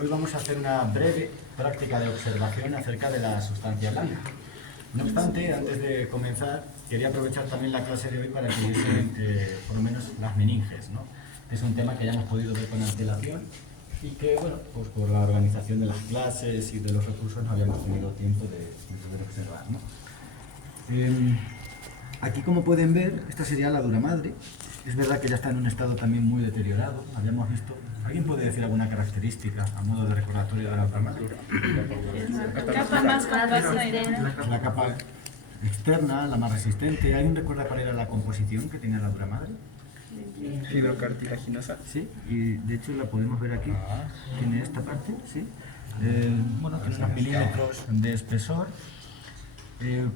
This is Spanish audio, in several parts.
hoy vamos a hacer una breve práctica de observación acerca de la sustancia blanca. No obstante, antes de comenzar, quería aprovechar también la clase de hoy para que viesen por lo menos las meninges, ¿no? Es un tema que ya hemos podido ver con antelación y que, bueno, pues por la organización de las clases y de los recursos no habíamos tenido tiempo de poder observar, ¿no? Aquí, como pueden ver, esta sería la dura madre. Es verdad que ya está en un estado también muy deteriorado. Habíamos visto... ¿Alguien puede decir alguna característica a modo de recordatorio de la dura madre? La capa más compacta. La capa externa, la más resistente. ¿Alguien recuerda cuál era la composición que tenía la dura madre? Fibrocartilaginosa. Sí, y de hecho la podemos ver aquí. Tiene esta parte, sí. Bueno, tiene unos milímetros de espesor.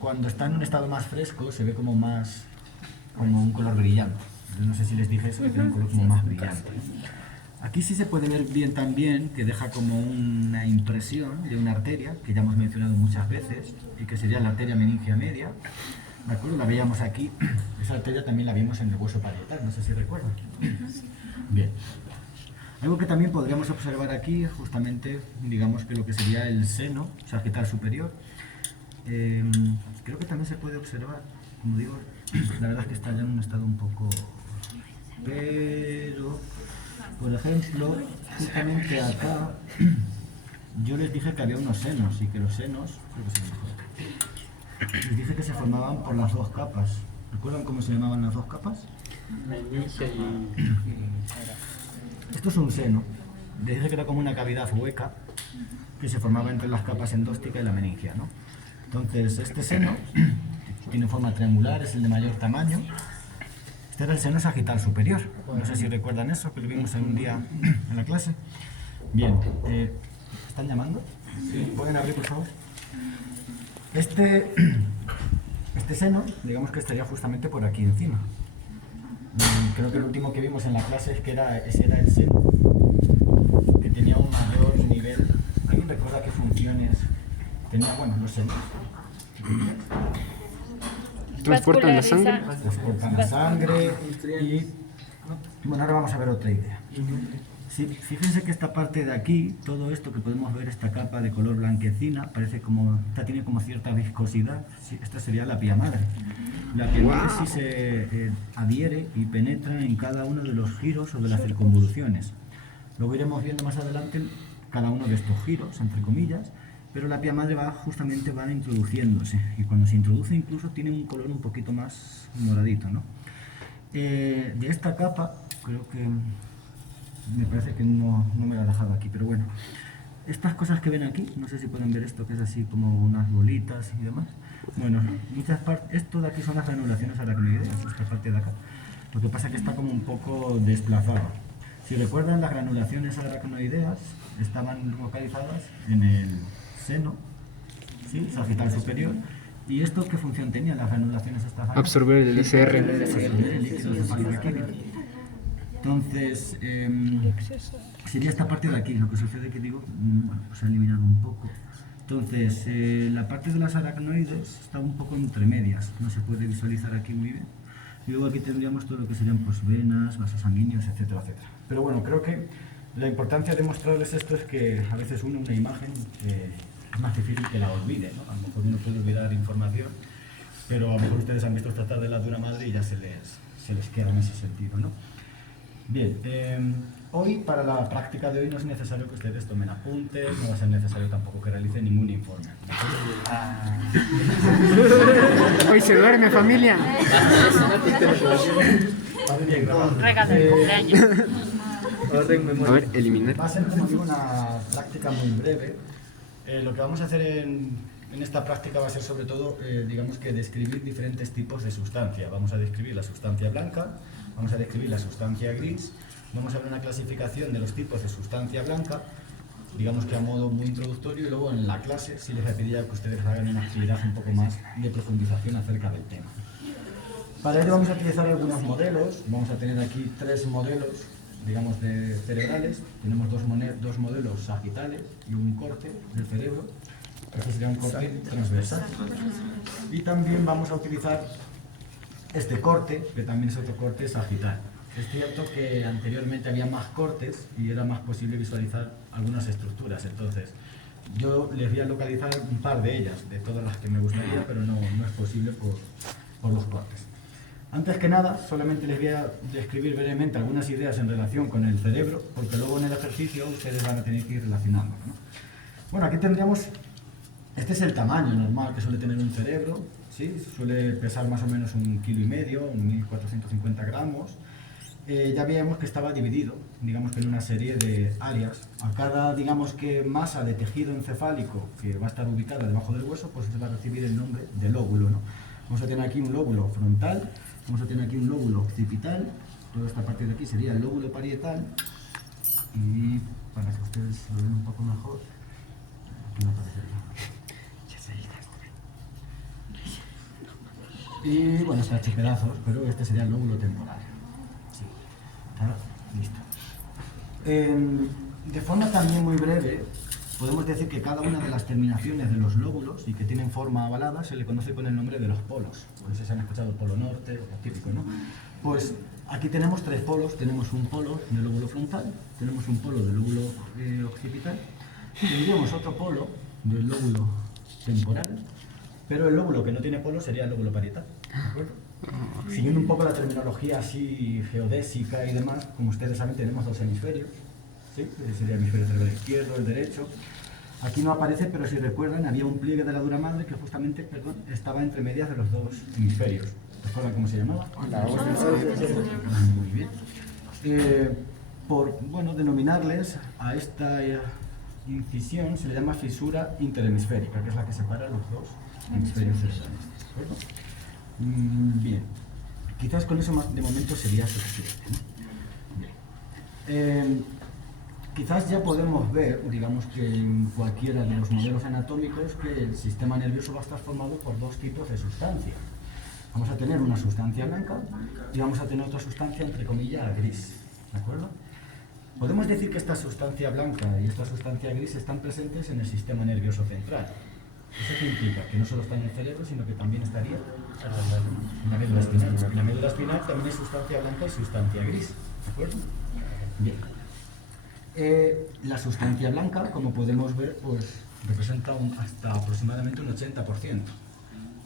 Cuando está en un estado más fresco se ve como un color brillante. Yo no sé si les dije eso, que tiene un color como más brillante. Aquí sí se puede ver bien también que deja como una impresión de una arteria, que ya hemos mencionado muchas veces, y que sería la arteria meningia media. ¿De acuerdo? La veíamos aquí. Esa arteria también la vimos en el hueso parietal, no sé si recuerdan. Bien. Algo que también podríamos observar aquí, justamente, digamos que lo que sería el seno sagital superior. Creo que también se puede observar, como digo, la verdad es que está ya en un estado un poco... Pero, por ejemplo, justamente acá, yo les dije que había unos senos y que los senos, creo que se mejor. Les dije que se formaban por las dos capas. ¿Recuerdan cómo se llamaban las dos capas? Meningia y... Esto es un seno. Les dije que era como una cavidad hueca que se formaba entre las capas endóstica y la meningia, ¿no? Entonces, este seno tiene forma triangular, es el de mayor tamaño. Este era el seno sagital superior. No sé si recuerdan eso, que lo vimos en un día en la clase. Bien, ¿están llamando? Sí. ¿Pueden abrir, por favor? Este seno, digamos que estaría justamente por aquí encima. Creo que el último que vimos en la clase es que ese era el seno, que tenía un mayor nivel. ¿Alguien recuerda qué funciones tenía? Bueno, los senos. ¿Transportan la sangre? Transportan la sangre y... Bueno, ahora vamos a ver otra idea. Sí, fíjense que esta parte de aquí, todo esto que podemos ver, esta capa de color blanquecina, parece como... Esta tiene como cierta viscosidad. Sí, esta sería la pía madre. La pía madre sí se adhiere y penetra en cada uno de los giros o de las circunvoluciones. Luego iremos viendo más adelante cada uno de estos giros, entre comillas, pero la pía madre justamente va introduciéndose, y cuando se introduce incluso tiene un color un poquito más moradito, ¿no? De esta capa, creo que me parece que no me la he dejado aquí, pero bueno, estas cosas que ven aquí, no sé si pueden ver esto que es así como unas bolitas y demás. Bueno, muchas partes, esto de aquí son las granulaciones aracnoideas, esta parte de acá. Lo que pasa es que está como un poco desplazado. Si recuerdan, las granulaciones aracnoideas estaban localizadas en el seno, ¿sí? Sagital superior. ¿Y esto qué función tenía, las granulaciones estas? Absorber el ICR. El líquido cefalorraquídeo. Entonces, sería esta parte de aquí. Lo que sucede que digo, bueno, pues se ha eliminado un poco. Entonces, la parte de las aracnoides está un poco entre medias, no se puede visualizar aquí muy bien. Y luego aquí tendríamos todo lo que serían pues, venas, vasos sanguíneos, etcétera, etcétera. Pero bueno, creo que la importancia de mostrarles esto es que a veces una imagen es más difícil que la olvide, ¿no? A lo mejor uno puede olvidar información, pero a lo mejor ustedes han visto tratar de la dura madre y ya se les queda en ese sentido, ¿no? Bien, hoy para la práctica de hoy no es necesario que ustedes tomen apuntes, no va a ser necesario tampoco que realicen ningún informe. Hoy se duerme, familia. Bien, Regalo de cumpleaños. A ver, eliminar. va a ser, como digo, una práctica muy breve. Lo que vamos a hacer en esta práctica va a ser sobre todo, digamos que describir diferentes tipos de sustancia. Vamos a describir la sustancia blanca, vamos a describir la sustancia gris, vamos a ver una clasificación de los tipos de sustancia blanca, digamos que a modo muy introductorio, y luego en la clase sí les pediría que ustedes hagan una actividad un poco más de profundización acerca del tema. Para ello vamos a utilizar algunos modelos. Vamos a tener aquí 3 modelos, digamos, de cerebrales. Tenemos dos modelos sagitales y un corte del cerebro. Este sería un corte transversal. Y también vamos a utilizar este corte, que también es otro corte sagital. Es cierto que anteriormente había más cortes y era más posible visualizar algunas estructuras, entonces yo les voy a localizar un par de ellas, de todas las que me gustaría, pero no es posible por los cortes. Antes que nada, solamente les voy a describir brevemente algunas ideas en relación con el cerebro, porque luego en el ejercicio ustedes van a tener que ir relacionando, ¿no? Bueno, aquí tendríamos, este es el tamaño normal que suele tener un cerebro, ¿sí? Suele pesar más o menos 1,5 kilos, 1.450 gramos. Ya veíamos que estaba dividido, digamos que en una serie de áreas. A cada, digamos que masa de tejido encefálico que va a estar ubicada debajo del hueso, pues se va a recibir el nombre de lóbulo, ¿no? Vamos a tener aquí un lóbulo frontal, vamos a tener aquí un lóbulo occipital, toda esta parte de aquí sería el lóbulo parietal, y para que ustedes lo vean un poco mejor, aquí me aparecería. Y bueno, está hecho pedazos, pero este sería el lóbulo temporal. Sí, está listo. De forma también muy breve, podemos decir que cada una de las terminaciones de los lóbulos y que tienen forma ovalada se le conoce con el nombre de los polos. Por eso se han escuchado polo norte, o típico, ¿no? Pues aquí tenemos 3 polos. Tenemos un polo del lóbulo frontal, tenemos un polo del lóbulo occipital, tendríamos otro polo del lóbulo temporal, pero el lóbulo que no tiene polo sería el lóbulo parietal, ¿de acuerdo? Siguiendo un poco la terminología así geodésica y demás, como ustedes saben, tenemos 2 hemisferios, ¿sí? Sería el hemisferio cerebral izquierdo, el derecho. Aquí no aparece, pero si recuerdan, había un pliegue de la dura madre que justamente, estaba entre medias de los 2 hemisferios. ¿Recuerdan cómo se llamaba? La Muy bien. Por, denominarles a esta incisión se le llama fisura interhemisférica, que es la que separa los 2 hemisferios cerebrales. ¿De acuerdo? Bien. Quizás con eso de momento sería suficiente, ¿no? Bien. Quizás ya podemos ver, digamos que en cualquiera de los modelos anatómicos, que el sistema nervioso va a estar formado por 2 tipos de sustancias. Vamos a tener una sustancia blanca y vamos a tener otra sustancia, entre comillas, gris. ¿De acuerdo? Podemos decir que esta sustancia blanca y esta sustancia gris están presentes en el sistema nervioso central. ¿Eso qué implica? Que no solo está en el cerebro, sino que también estaría en la médula espinal. En la médula espinal también hay sustancia blanca y sustancia gris. ¿De acuerdo? Bien. La sustancia blanca, como podemos ver, pues representa hasta aproximadamente un 80%,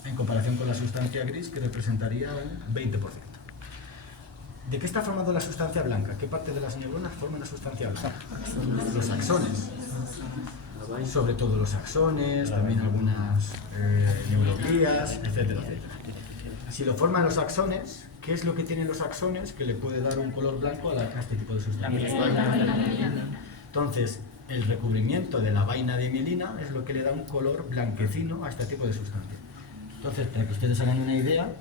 en comparación con la sustancia gris, que representaría un 20%. ¿De qué está formado la sustancia blanca? ¿Qué parte de las neuronas forman la sustancia blanca? Los axones. Sobre todo los axones, también algunas neuroglías, etcétera, etcétera. Si lo forman los axones, ¿qué es lo que tienen los axones que le puede dar un color blanco a este tipo de sustancias? Entonces, el recubrimiento de la vaina de mielina es lo que le da un color blanquecino a este tipo de sustancia. Entonces, para que ustedes hagan una idea,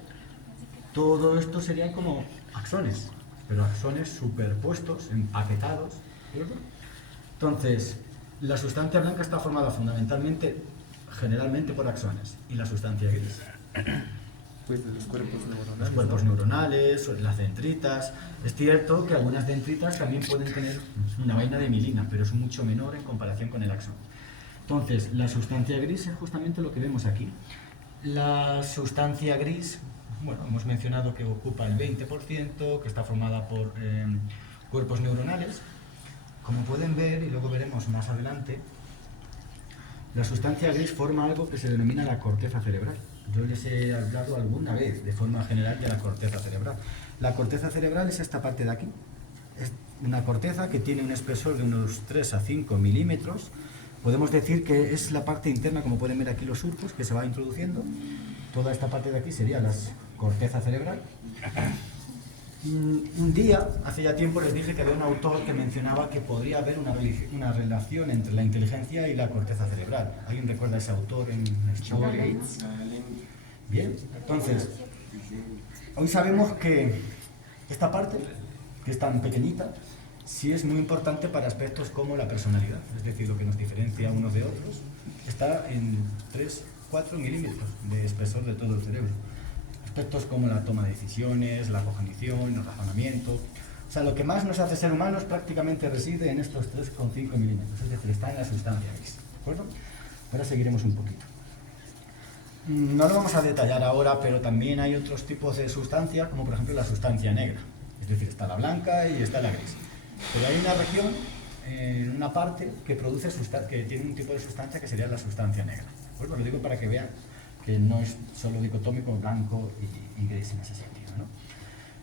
todo esto serían como axones, pero axones superpuestos, empaquetados, ¿cierto? Entonces, la sustancia blanca está formada fundamentalmente, generalmente por axones, y la sustancia gris. Pues de los cuerpos neuronales. Los cuerpos neuronales, las dendritas. Es cierto que algunas dendritas también pueden tener una vaina de mielina, pero es mucho menor en comparación con el axón. Entonces, la sustancia gris es justamente lo que vemos aquí. La sustancia gris, hemos mencionado que ocupa el 20%, que está formada por cuerpos neuronales. Como pueden ver, y luego veremos más adelante, la sustancia gris forma algo que se denomina la corteza cerebral. Yo les he hablado alguna vez, de forma general, de la corteza cerebral. La corteza cerebral es esta parte de aquí. Es una corteza que tiene un espesor de unos 3 a 5 milímetros. Podemos decir que es la parte interna, como pueden ver aquí los surcos, que se va introduciendo. Toda esta parte de aquí sería la corteza cerebral. Un día, hace ya tiempo, les dije que había un autor que mencionaba que podría haber una relación entre la inteligencia y la corteza cerebral. ¿Alguien recuerda a ese autor en historia? Bien, entonces, hoy sabemos que esta parte, que es tan pequeñita, sí es muy importante para aspectos como la personalidad, es decir, lo que nos diferencia unos de otros, está en 3-4 milímetros de espesor de todo el cerebro. Aspectos como la toma de decisiones, la cognición, el razonamiento. O sea, lo que más nos hace ser humanos prácticamente reside en estos 3,5 milímetros, es decir, está en la sustancia gris. ¿De acuerdo? Ahora seguiremos un poquito. No lo vamos a detallar ahora, pero también hay otros tipos de sustancia, como por ejemplo la sustancia negra. Es decir, está la blanca y está la gris. Pero hay una región, en una parte, que produce que tiene un tipo de sustancia que sería la sustancia negra. ¿De acuerdo? Lo digo para que vean que no es solo dicotómico blanco y gris en ese sentido, ¿no?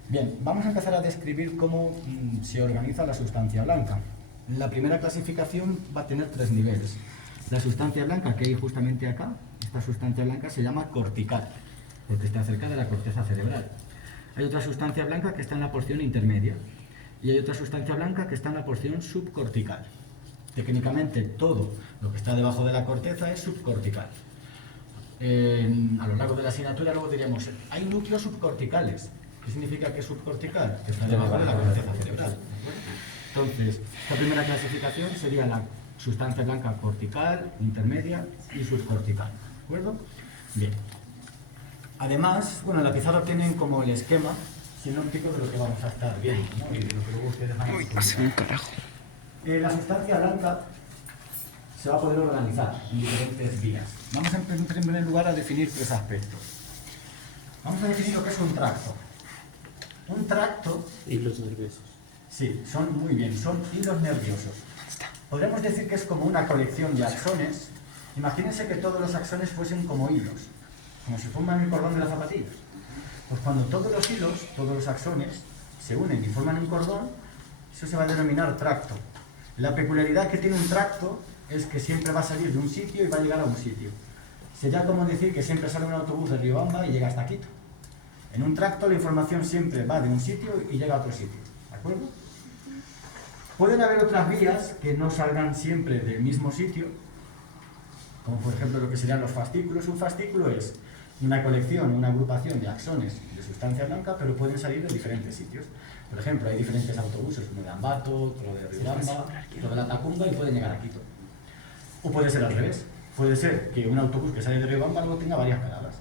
Bien, vamos a empezar a describir cómo se organiza la sustancia blanca. La primera clasificación va a tener 3 niveles. La sustancia blanca que hay justamente acá, esta sustancia blanca se llama cortical, porque está cerca de la corteza cerebral. Hay otra sustancia blanca que está en la porción intermedia y hay otra sustancia blanca que está en la porción subcortical. Técnicamente todo lo que está debajo de la corteza es subcortical. A lo largo de la asignatura luego diríamos, hay núcleos subcorticales. ¿Qué significa que es subcortical? Que está debajo de la corteza cerebral. Entonces, esta primera clasificación sería la sustancia blanca cortical, intermedia y subcortical. ¿De acuerdo? Bien. Además, bueno, en la pizarra tienen como el esquema sinóptico de lo que vamos a estar viendo, ¿no? Y de lo que luego ustedes van a estudiar. La sustancia blanca se va a poder organizar en diferentes vías. Vamos en primer lugar a definir 3 aspectos. Vamos a definir lo que es un tracto. Un tracto... Hilos nerviosos. Sí, son muy bien, son hilos nerviosos. Podríamos decir que es como una colección de axones. Imagínense que todos los axones fuesen como hilos, como si fueran el cordón de las zapatillas. Pues cuando todos los hilos, todos los axones, se unen y forman un cordón, eso se va a denominar tracto. La peculiaridad que tiene un tracto es que siempre va a salir de un sitio y va a llegar a un sitio. Sería como decir que siempre sale un autobús de Riobamba y llega hasta Quito. En un tracto la información siempre va de un sitio y llega a otro sitio. ¿De acuerdo? Pueden haber otras vías que no salgan siempre del mismo sitio, como por ejemplo lo que serían los fascículos. Un fascículo es una colección, una agrupación de axones de sustancia blanca, pero pueden salir de diferentes sitios. Por ejemplo, hay diferentes autobuses, uno de Ambato, otro de Riobamba, otro de La Tacunga, y pueden llegar a Quito. O puede ser al revés. Puede ser que un autobús que sale de Riobamba luego tenga varias paradas.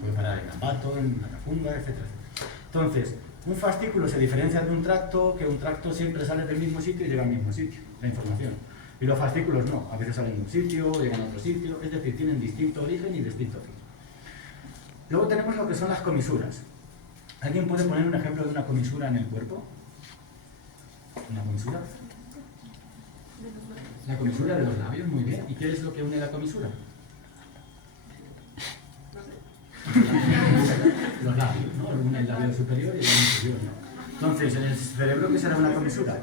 Puede parar en Ambato, en La Tacunga, etc. Entonces, un fascículo se diferencia de un tracto, que un tracto siempre sale del mismo sitio y llega al mismo sitio, la información. Y los fascículos no, a veces salen de un sitio, llegan a otro sitio, es decir, tienen distinto origen y distinto fin. Luego tenemos lo que son las comisuras. ¿Alguien puede poner un ejemplo de una comisura en el cuerpo? ¿Una comisura? La comisura de los labios, muy bien. ¿Y qué es lo que une la comisura? Los labios, ¿no? Une el labio superior y el labio inferior, ¿no? Entonces, ¿en el cerebro qué será una comisura?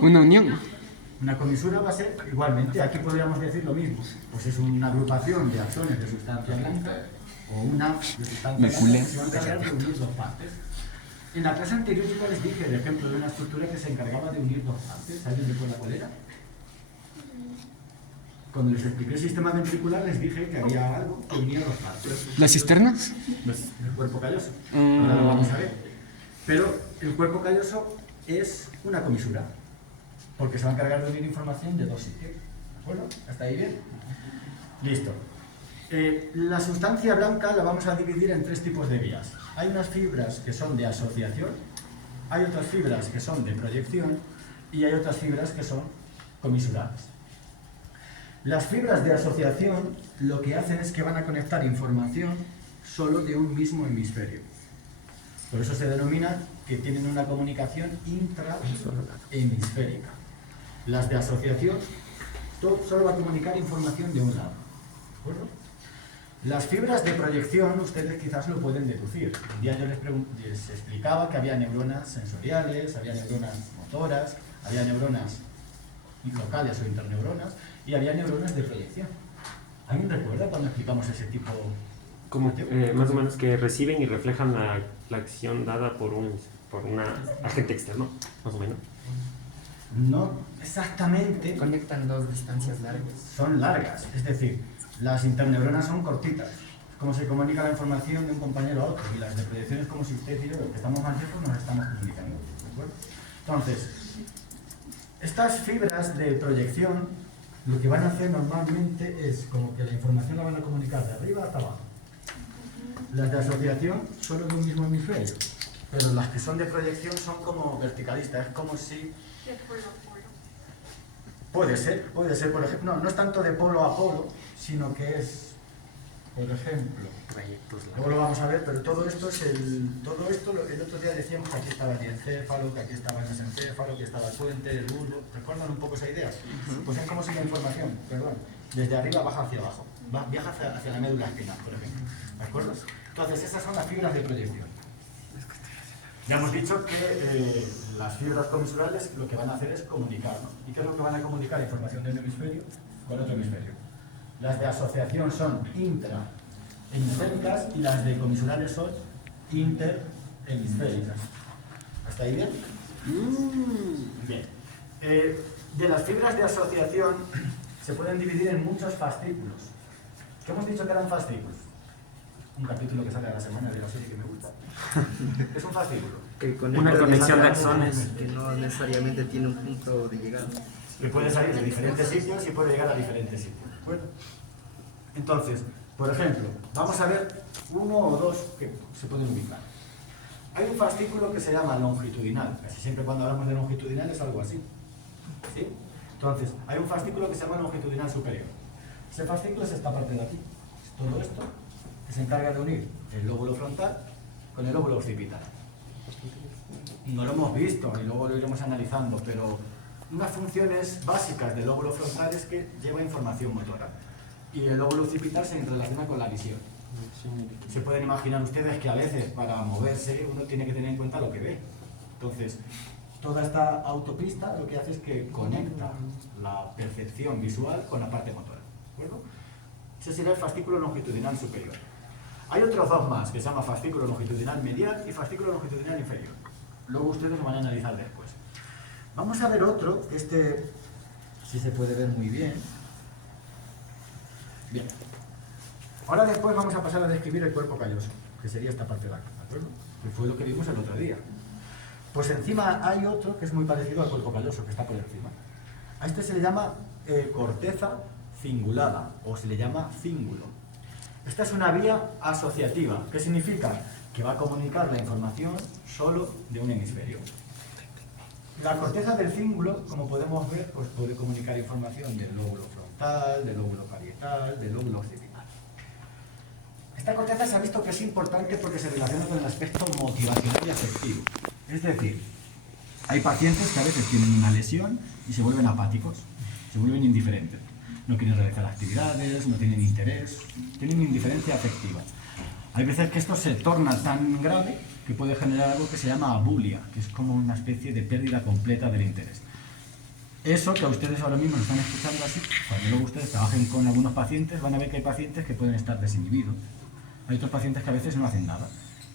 Una unión. Una comisura va a ser, igualmente, aquí podríamos decir lo mismo, pues es una agrupación de axones de sustancia blanca o una de sustancia blanca que se van a encargar de unir 2 partes. En la clase anterior yo les dije el ejemplo de una estructura que se encargaba de unir 2 partes. ¿Alguien recuerda cuál era? Cuando les expliqué el sistema ventricular les dije que había algo que unía 2 partes. ¿Las cisternas? El cuerpo calloso. Ahora lo vamos a ver. Pero el cuerpo calloso es una comisura, porque se va a encargar de unir información de 2 sitios. ¿De acuerdo? ¿Hasta ahí bien? Listo. La sustancia blanca la vamos a dividir en 3 tipos de vías. Hay unas fibras que son de asociación, hay otras fibras que son de proyección y hay otras fibras que son comisuradas. Las fibras de asociación lo que hacen es que van a conectar información solo de un mismo hemisferio. Por eso se denomina que tienen una comunicación intrahemisférica. Las de asociación solo va a comunicar información de un lado. ¿De acuerdo? Las fibras de proyección ustedes quizás lo pueden deducir. Un día yo les explicaba que había neuronas sensoriales, había neuronas motoras, había neuronas locales o interneuronas y había neuronas de proyección. ¿Alguien recuerda cuando explicamos ese tipo? Como más o menos que reciben y reflejan la acción dada por un agente externo, más o menos. No exactamente. Conectan 2 distancias largas. Son largas, es decir, las interneuronas son cortitas. Es como se comunica la información de un compañero a otro, y las de proyección es como si usted y yo, que estamos más lejos, nos estamos comunicando. ¿De acuerdo? Entonces, estas fibras de proyección lo que van a hacer normalmente es como que la información la van a comunicar de arriba hasta abajo. Las de asociación solo de un mismo hemisferio, pero las que son de proyección son como verticalistas, es como si... Puede ser, por ejemplo, no es tanto de polo a polo, sino que es por ejemplo, Trayectos luego lo vamos a ver, pero todo esto es el otro día decíamos que aquí estaba el diencéfalo, que aquí estaba el mesencéfalo, que estaba el puente, el bulbo. ¿Recuerdan un poco esa idea? Pues es como si la información, perdón, desde arriba baja hacia abajo, viaja hacia la médula espinal, por ejemplo. ¿De acuerdo? Entonces, esas son las fibras de proyección. Ya hemos dicho que las fibras comisurales lo que van a hacer es comunicar, ¿no? ¿Y qué es lo que van a comunicar? Información de un hemisferio con otro hemisferio. Las de asociación son intrahemisféricas y las de comisurales son interhemisféricas. ¿Hasta ahí bien? Bien. De las fibras de asociación se pueden dividir en muchos fascículos. ¿Qué hemos dicho que eran fascículos? Un capítulo que sale a la semana de la serie que me gusta. Es un fascículo. Una conexión de axones. que no necesariamente tiene un punto de llegada. Que puede salir de diferentes sitios y puede llegar a diferentes sitios. Bueno, entonces, por ejemplo, vamos a ver uno o dos que se pueden ubicar. Hay un fascículo que se llama longitudinal. Casi siempre cuando hablamos de longitudinal es algo así. ¿Sí? Entonces, hay un fascículo que se llama longitudinal superior. Ese fascículo es esta parte de aquí. Es todo esto que se encarga de unir el lóbulo frontal con el lóbulo occipital. No lo hemos visto y luego lo iremos analizando, pero unas funciones básicas del lóbulo frontal es que lleva información motora y el lóbulo occipital se relaciona con la visión. Se pueden imaginar ustedes que a veces para moverse uno tiene que tener en cuenta lo que ve. Entonces, toda esta autopista lo que hace es que conecta la percepción visual con la parte motora. ¿De acuerdo? Ese sería el fascículo longitudinal superior. Hay otros dos más, que se llama fascículo longitudinal medial y fascículo longitudinal inferior. Luego ustedes lo van a analizar después. Vamos a ver otro, este sí se puede ver muy bien. Bien. Ahora después vamos a pasar a describir el cuerpo calloso, que sería esta parte de acá, ¿de acuerdo? Que fue lo que vimos el otro día. Pues encima hay otro que es muy parecido al cuerpo calloso, que está por encima. A este se le llama corteza cingulada, o se le llama cíngulo. Esta es una vía asociativa. ¿Qué significa? Que va a comunicar la información solo de un hemisferio. La corteza del cíngulo, como podemos ver, pues puede comunicar información del lóbulo frontal, del lóbulo parietal, del lóbulo occipital. Esta corteza se ha visto que es importante porque se relaciona con el aspecto motivacional y afectivo. Es decir, hay pacientes que a veces tienen una lesión y se vuelven apáticos, se vuelven indiferentes. No quieren realizar actividades, no tienen interés, tienen indiferencia afectiva. Hay veces que esto se torna tan grave que puede generar algo que se llama abulia, que es como una especie de pérdida completa del interés. Eso que a ustedes ahora mismo están escuchando así, cuando luego ustedes trabajen con algunos pacientes, van a ver que hay pacientes que pueden estar desinhibidos. Hay otros pacientes que a veces no hacen nada.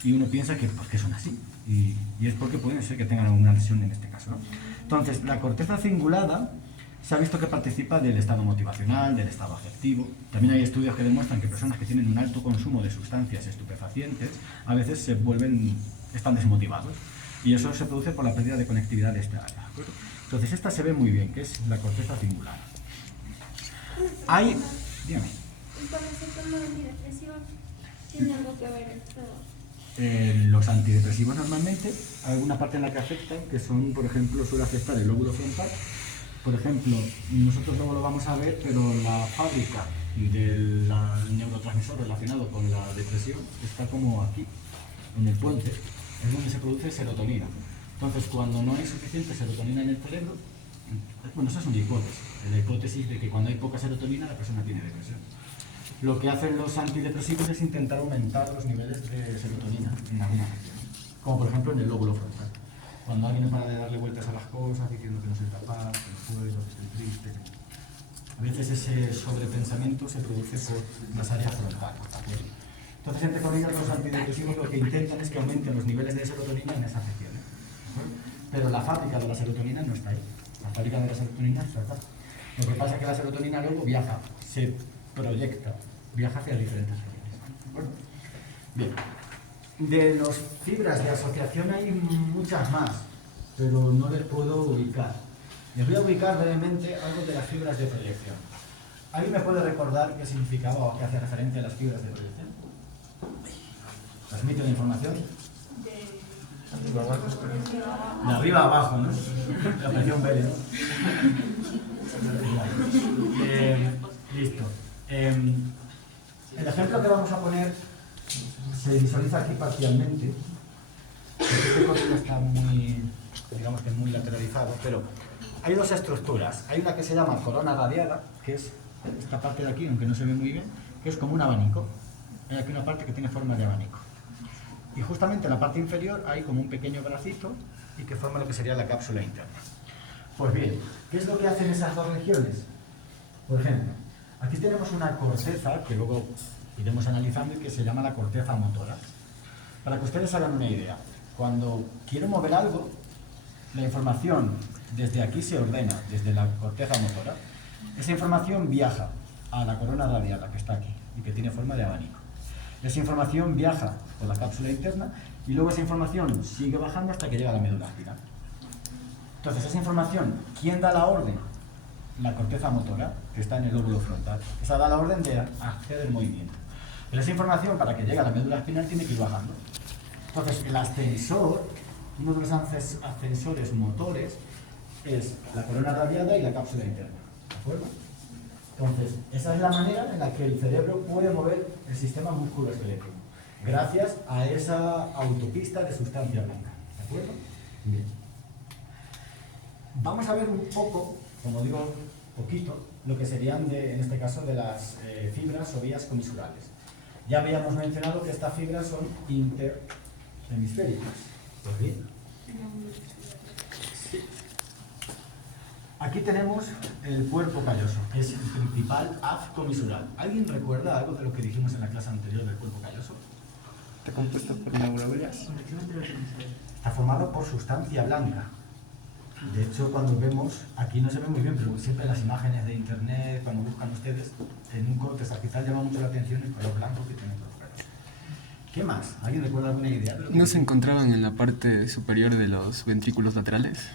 Y uno piensa que, pues, que son así. Y es porque pueden ser que tengan alguna lesión en este caso, ¿no? Entonces, la corteza cingulada se ha visto que participa del estado motivacional, del estado afectivo. También hay estudios que demuestran que personas que tienen un alto consumo de sustancias estupefacientes a veces están desmotivados. Y eso se produce por la pérdida de conectividad de esta área, ¿de acuerdo? Entonces esta se ve muy bien, que es la corteza cingulada. Hay... Dígame. ¿Con el síntoma de antidepresivo tiene algo que ver esto? Los antidepresivos normalmente, hay alguna parte en la que afectan, que son, por ejemplo, suele afectar el lóbulo frontal. Por ejemplo, nosotros luego lo vamos a ver, pero la fábrica del neurotransmisor relacionado con la depresión está como aquí, en el puente, es donde se produce serotonina. Entonces, cuando no hay suficiente serotonina en el cerebro, bueno, esa es una hipótesis, la hipótesis de que cuando hay poca serotonina la persona tiene depresión. Lo que hacen los antidepresivos es intentar aumentar los niveles de serotonina en algunas regiones, como por ejemplo en el lóbulo frontal. Cuando alguien no para de darle vueltas a las cosas, diciendo que no soy capaz, que no puedo, que estoy triste. A veces ese sobrepensamiento se produce por las áreas frontales. Entonces, entre comillas, los antidepresivos lo que intentan es que aumenten los niveles de serotonina en esas regiones. Pero la fábrica de la serotonina no está ahí. La fábrica de la serotonina está acá. Lo que pasa es que la serotonina luego viaja, se proyecta, viaja hacia diferentes regiones. Bueno, bien. De las fibras de asociación hay muchas más, pero no les puedo ubicar. Les voy a ubicar brevemente algo de las fibras de proyección. ¿Alguien me puede recordar qué significaba o qué hace referencia a las fibras de proyección? ¿Transmite la información? De arriba a abajo, ¿no? La presión Vélez, ¿no? Listo. El ejemplo que vamos visualiza aquí parcialmente. Este código está muy, digamos que muy lateralizado, pero hay dos estructuras. Hay una que se llama corona radiada, que es esta parte de aquí, aunque no se ve muy bien, que es como un abanico. Hay aquí una parte que tiene forma de abanico. Y justamente en la parte inferior hay como un pequeño bracito y que forma lo que sería la cápsula interna. Pues bien, ¿qué es lo que hacen esas dos regiones? Por ejemplo, aquí tenemos una corteza que luego iremos analizando y que se llama la corteza motora. Para que ustedes hagan una idea, cuando quiero mover algo, la información desde aquí se ordena, desde la corteza motora. Esa información viaja a la corona radial, la que está aquí, y que tiene forma de abanico. Esa información viaja por la cápsula interna y luego esa información sigue bajando hasta que llega a la médula espinal. Entonces, esa información, ¿quién da la orden? La corteza motora, que está en el lóbulo frontal. Esa da la orden de hacer el movimiento. Pero esa información, para que llegue a la médula espinal, tiene que ir bajando. Entonces, el ascensor, uno de los ascensores motores, es la corona radiada y la cápsula interna. ¿De acuerdo? Entonces, esa es la manera en la que el cerebro puede mover el sistema musculoesquelético, gracias a esa autopista de sustancia blanca. ¿De acuerdo? Bien. Vamos a ver un poco, como digo, poquito, lo que serían, en este caso, de las fibras o vías comisurales. Ya habíamos mencionado que estas fibras son interhemisféricas. Pues bien. Aquí tenemos el cuerpo calloso, que es el principal haz comisural. ¿Alguien recuerda algo de lo que dijimos en la clase anterior del cuerpo calloso? Está compuesto por neuroglas. Está formado por sustancia blanca. De hecho, cuando vemos, aquí no se ve muy bien, pero siempre las imágenes de internet, cuando buscan ustedes, en un corte sagital llama mucho la atención el color blanco que tiene el cuerpo calloso. ¿Qué más? ¿Alguien recuerda alguna idea? ¿No se encontraban en la parte superior de los ventrículos laterales?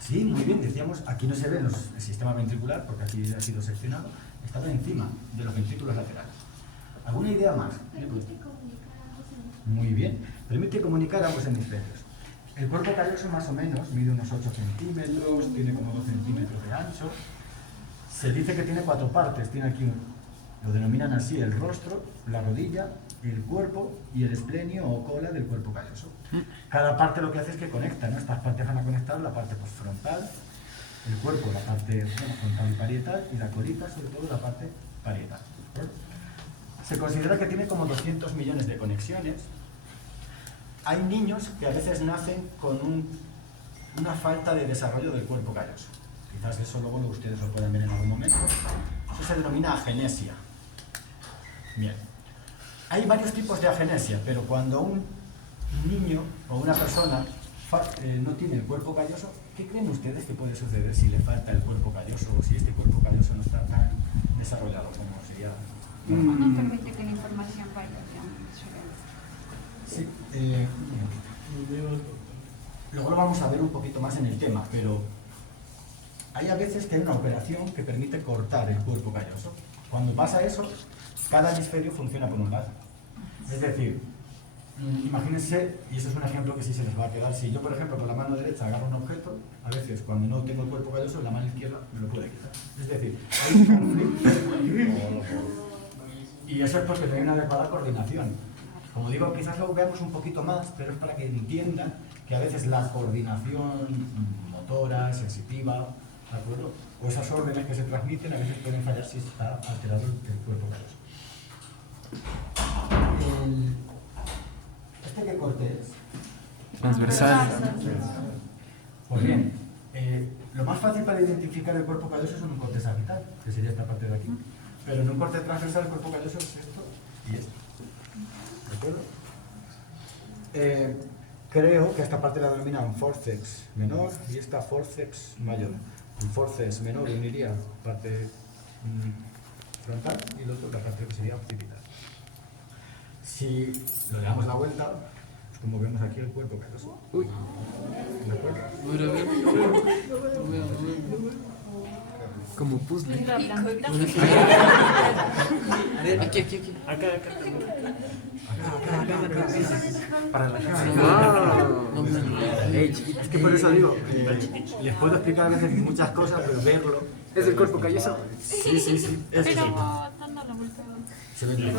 Sí, muy bien, decíamos, aquí no se ve el sistema ventricular, porque aquí ha sido seccionado, estaba encima de los ventrículos laterales. ¿Alguna idea más? Permite comunicar ambos hemisferios. Muy bien, permite comunicar ambos hemisferios. El cuerpo calloso más o menos mide unos 8 centímetros, tiene como 2 centímetros de ancho. Se dice que tiene 4 partes, tiene aquí, lo denominan así, el rostro, la rodilla, el cuerpo y el esplenio o cola del cuerpo calloso. Cada parte lo que hace es que conecta, ¿no? Estas partes van a conectar la parte frontal, el cuerpo, la parte frontal y parietal, y la colita, sobre todo, la parte parietal. Se considera que tiene como 200 millones de conexiones. Hay niños que a veces nacen con una falta de desarrollo del cuerpo calloso. Quizás eso luego ustedes lo pueden ver en algún momento. Eso se denomina agenesia. Bien. Hay varios tipos de agenesia, pero cuando un niño o una persona no tiene el cuerpo calloso, ¿qué creen ustedes que puede suceder si le falta el cuerpo calloso o si este cuerpo calloso no está tan desarrollado como sería normal? No permite que la información vaya Sí, luego lo vamos a ver un poquito más en el tema, pero hay a veces que hay una operación que permite cortar el cuerpo calloso. Cuando pasa eso, cada hemisferio funciona por un lado. Es decir, imagínense, y eso es un ejemplo que sí se les va a quedar, si yo, por ejemplo, con la mano derecha agarro un objeto, a veces cuando no tengo el cuerpo calloso, la mano izquierda me lo puede quitar. Es decir, hay un conflicto. Y eso es porque no hay una adecuada coordinación. Como digo, quizás lo veamos un poquito más, pero es para que entiendan que a veces la coordinación motora, sensitiva, ¿de acuerdo? O esas órdenes que se transmiten a veces pueden fallar si está alterado el cuerpo calloso. ¿Este qué corte es? Transversal. Pues bien, lo más fácil para identificar el cuerpo calloso es un corte sagital, que sería esta parte de aquí. Pero en un corte transversal el cuerpo calloso es esto y esto. ¿De acuerdo? Creo que esta parte la denominan forceps menor y esta forceps mayor. El forceps menor uniría parte frontal y el otro la parte que sería occipital. Si le damos la vuelta, pues como vemos aquí el cuerpo calloso. Uy. ¿De acuerdo? Como puzzle. Aquí. Acá. Para la cara. Wow. Es que por eso digo, les puedo explicar a veces muchas cosas, pero verlo. ¿Es el cuerpo calloso? Sí. Pero dando la vuelta. Se ve bien.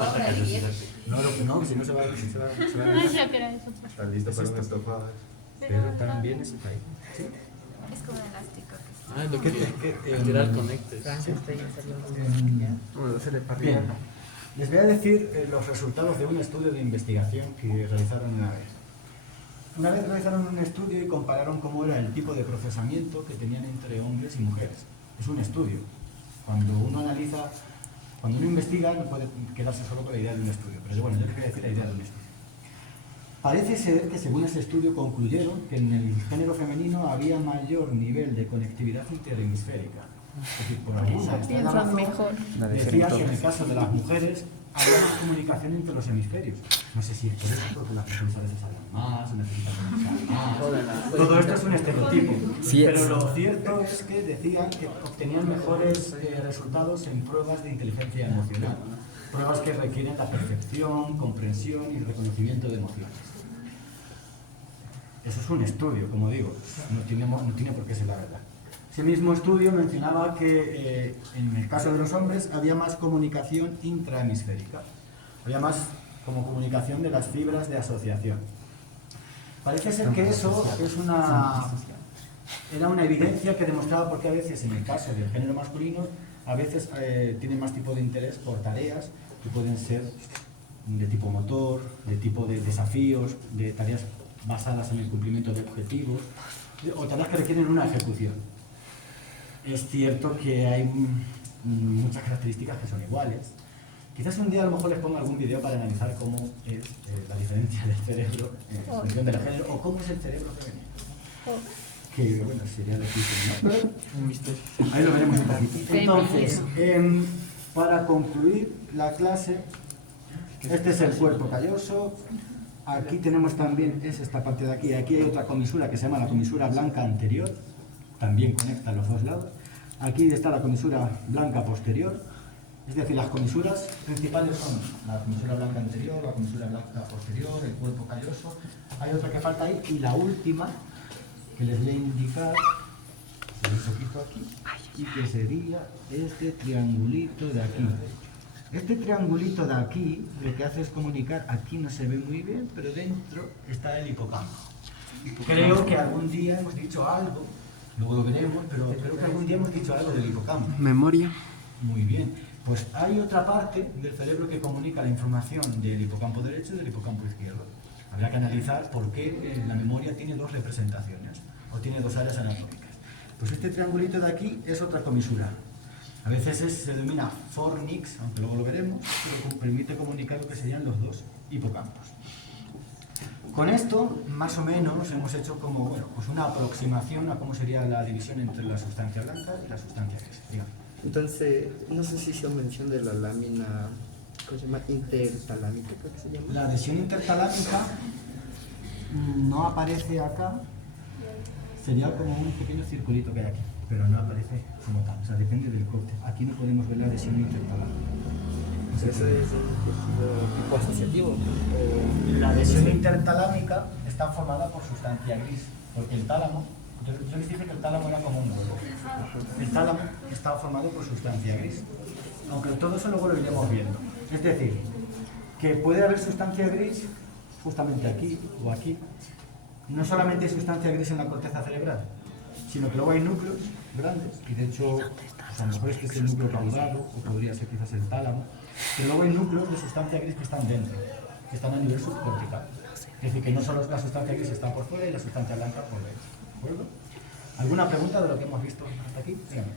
No, si no se va a ver. No, ya que era eso. Pues. ¿Estás listo para una estofada? Pero también es ahí. ¿Sí? Es como un elástico. Ah, lo que tirar conectes. Bien, les voy a decir los resultados de un estudio de investigación que realizaron una vez. Una vez realizaron un estudio y compararon cómo era el tipo de procesamiento que tenían entre hombres y mujeres. Es un estudio. Cuando uno analiza, cuando uno investiga, no puede quedarse solo con la idea de un estudio. Pero bueno, yo les voy a decir la idea de un estudio. Parece ser que según ese estudio concluyeron que en el género femenino había mayor nivel de conectividad interhemisférica. Es decir, por alguna extraña razón, decía que en el caso de las mujeres había más comunicación entre los hemisferios. No sé si es por eso, porque las mujeres a veces hablan más, o necesitan comunicar más. Todo esto es un estereotipo. Pero lo cierto es que decían que obtenían mejores resultados en pruebas de inteligencia emocional. Pruebas que requieren la percepción, comprensión y reconocimiento de emociones. Eso es un estudio, como digo, no tiene por qué ser la verdad. Ese mismo estudio mencionaba que en el caso de los hombres había más comunicación intrahemisférica, había más como comunicación de las fibras de asociación. Parece ser que eso era una evidencia que demostraba por qué a veces en el caso del género masculino a veces tienen más tipo de interés por tareas que pueden ser de tipo motor, de tipo de desafíos, de tareas basadas en el cumplimiento de objetivos o tareas que requieren una ejecución. Es cierto que hay muchas características que son iguales. Quizás un día a lo mejor les ponga algún video para analizar cómo es la diferencia del cerebro en función del género o cómo es el cerebro femenino. Que bueno, sería difícil, ¿no? Pero un misterio. Ahí lo veremos un poquito. Entonces, para concluir la clase, este es el cuerpo calloso. Aquí tenemos también, es esta parte de aquí. Aquí hay otra comisura que se llama la comisura blanca anterior. También conecta los dos lados. Aquí está la comisura blanca posterior. Es decir, las comisuras principales son la comisura blanca anterior, la comisura blanca posterior, el cuerpo calloso. Hay otra que falta ahí y la última que les voy a indicar, un poquito aquí, y que sería este triangulito de aquí. Este triangulito de aquí lo que hace es comunicar, aquí no se ve muy bien, pero dentro está el hipocampo. Creo que algún día hemos dicho algo, luego lo veremos, pero creo que algún día hemos dicho algo del hipocampo. Memoria. Muy bien. Pues hay otra parte del cerebro que comunica la información del hipocampo derecho y del hipocampo izquierdo. Habrá que analizar por qué la memoria tiene dos representaciones o tiene dos áreas anatómicas. Pues este triangulito de aquí es otra comisura. A veces se denomina fornix, aunque luego lo veremos, pero permite comunicar lo que serían los dos hipocampos. Con esto, más o menos, hemos hecho como pues una aproximación a cómo sería la división entre la sustancia blanca y la sustancia gris. Dígame. Entonces, no sé si hizo mención de la lámina, ¿cómo se llama? Intertalámica, creo que se llama. La adhesión intertalámica no aparece acá, sería como un pequeño circulito que hay aquí, pero no aparece como tal, o sea, depende del corte. Aquí no podemos ver la adhesión intertalámica. ¿Eso es un tejido tipo asociativo? La adhesión intertalámica está formada por sustancia gris, porque el tálamo, yo les dije que el tálamo era como un huevo. El tálamo está formado por sustancia gris, aunque todo eso luego lo iremos viendo. Es decir, que puede haber sustancia gris justamente aquí o aquí. No solamente hay sustancia gris en la corteza cerebral, sino que luego hay núcleos grandes, y de hecho, pues a lo mejor este es el núcleo caudado, o podría ser quizás el tálamo, pero luego hay núcleos de sustancia gris que están dentro, que están a nivel subcortical. Es decir, que no solo la sustancia gris está por fuera y la sustancia blanca por dentro. ¿De acuerdo? ¿Alguna pregunta de lo que hemos visto hasta aquí? Dígame.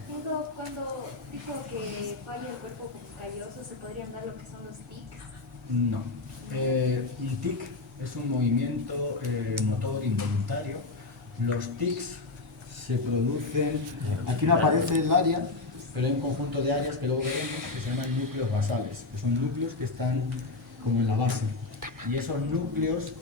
Cuando dijo que falla el cuerpo calloso, ¿se podrían dar lo que son los tics? No. El tic es un movimiento motor involuntario. Los tics se producen, aquí no aparece el área, pero hay un conjunto de áreas que luego veremos que se llaman núcleos basales, que son núcleos que están como en la base. Y esos núcleos,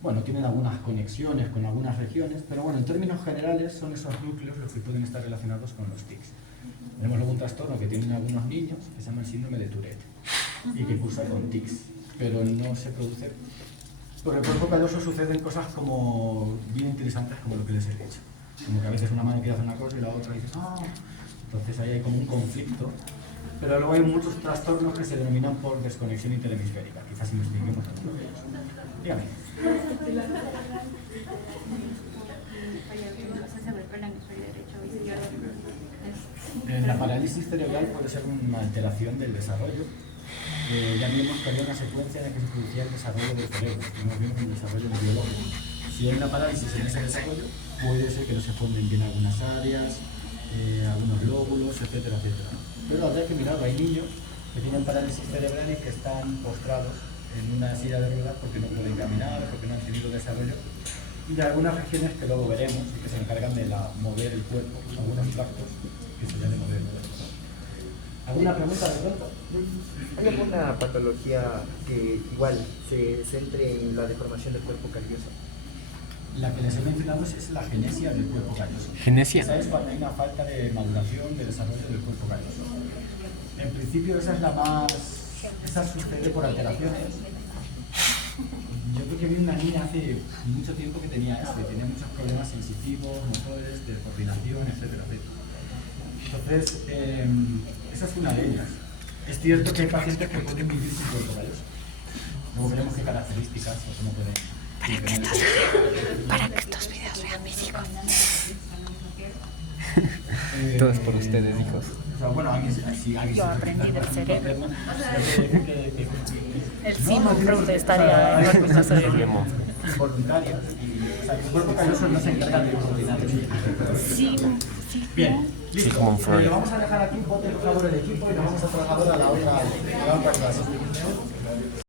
bueno, tienen algunas conexiones con algunas regiones, pero bueno, en términos generales son esos núcleos los que pueden estar relacionados con los tics. Tenemos luego un trastorno que tienen algunos niños que se llama el síndrome de Tourette y que cursa con tics, pero no se produce. Por el cuerpo calloso suceden cosas como bien interesantes como lo que les he dicho. Como que a veces una mano quiere hacer una cosa y la otra dice ¡ah! Entonces ahí hay como un conflicto Pero luego hay muchos trastornos que se denominan por desconexión interhemisférica. Quizás investiguemos algunos de ellos. Dígame. La parálisis cerebral puede ser una alteración del desarrollo. Ya vimos que había una secuencia en la que se producía el desarrollo del cerebro, y no vimos el desarrollo biológico. Si hay una parálisis en ese desarrollo, puede ser que no se formen bien algunas áreas, algunos lóbulos, etcétera, etcétera. Pero habría que mirarlo. Hay niños que tienen parálisis cerebral y que están postrados en una silla de ruedas porque no pueden caminar, porque no han tenido desarrollo. Y de algunas regiones que luego veremos y que se encargan de mover el cuerpo, algunos tractos que se llaman mover el cuerpo. ¿Alguna pregunta de pronto? ¿Hay alguna patología que igual se centre en la deformación del cuerpo calloso? La que les he mencionado es la genesia del cuerpo calloso. ¿Genesia? Esa es cuando hay una falta de maduración, de desarrollo del cuerpo calloso. En principio esa es la más... Esa sucede por alteraciones. Yo creo que vi una niña hace mucho tiempo que tenía esto, que tenía muchos problemas sensitivos, motores, de coordinación, etcétera, etcétera. Entonces, esa es una de ellas. Es cierto que hay pacientes que pueden vivir sin cuerpo calloso. Luego veremos qué características o cómo pueden... Para que estos videos vean mis hijos. Todo es por ustedes, hijos. O sea, bueno, si alguien Yo se aprendí del cerebro. El no, Simon no, Freud estaría en la cosa de voluntarias. O sea, el cuerpo calloso no se encarga de coordinar. Sí, Bien, listo. Sigmund Freud. Lo vamos a dejar aquí, voten por favor el equipo y nos vamos a trasladar a la otra clase.